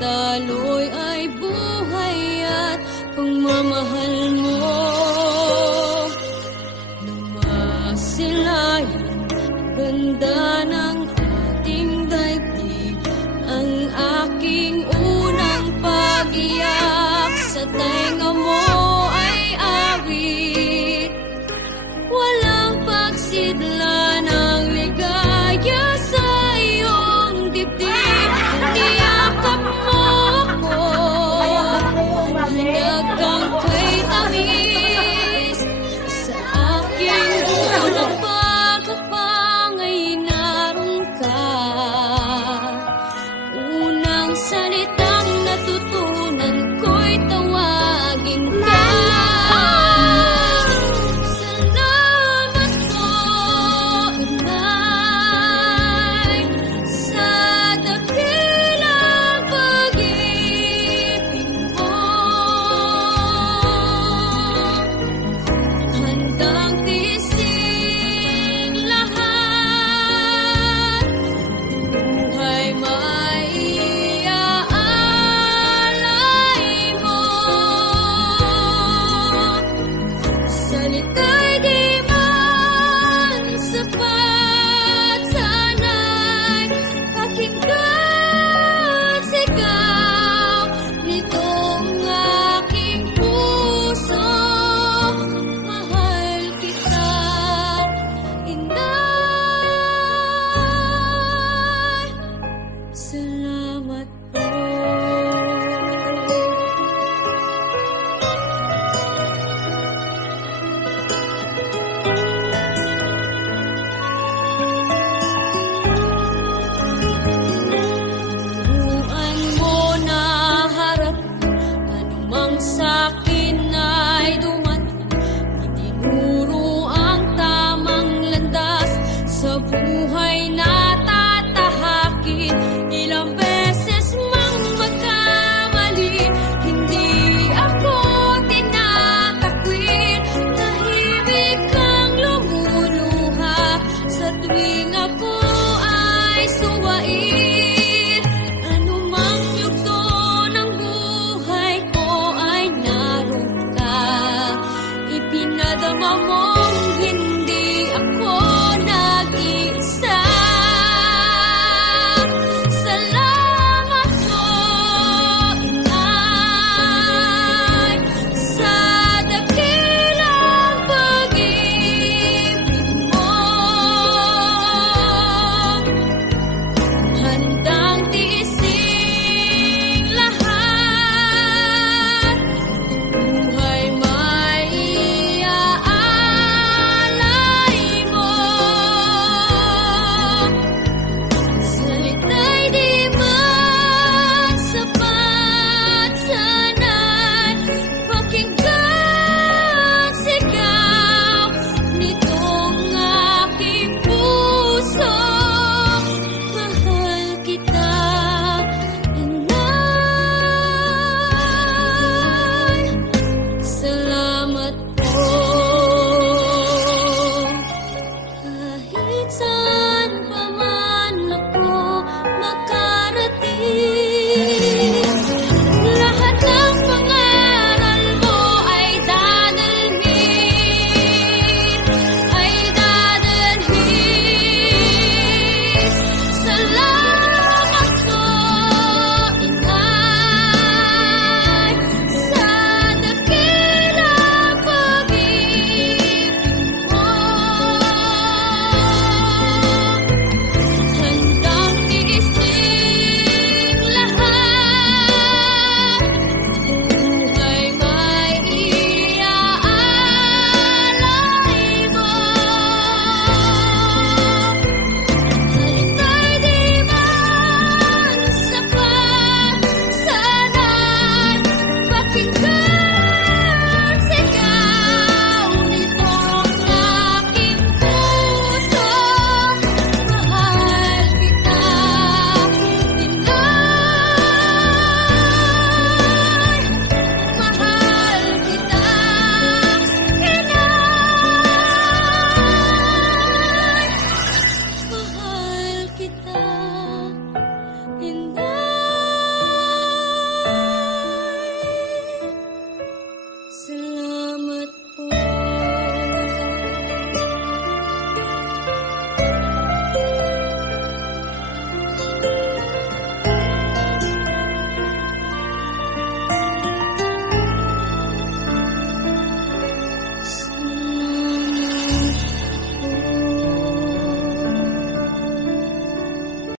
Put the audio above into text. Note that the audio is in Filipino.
daloy ay buhay at pagmamahal mo. Lumasilayan, ganda ng ating daigdig, ang aking unang pag-iyak sa tenga mo ay awit. Walang pagsidla ng ligaya sa iyong dibdib. Niyakap mo ako, hinagang ko'y tamis sa aking unang pagkapang ay naroon ka. Unang salitang natutunan ko'y tawagin ka. Salamat po, Inay, sa dakilang pag-ibig mo. Handang tising lahat, buhay maiaalay mo. Salita'y di man sapat, sana'y pakinggan sigaw nitong aking puso. Mahal kita, Inay. Salamat po. Turuan mo na harap anumang sa'kin ay dumating. Itinuro ang tamang landas sa buhay na tatahakin. Ilang beses mang magkamali, hindi ako tinatakwil. Tahimik kang lumuluha sa tuwing ako ay suwain.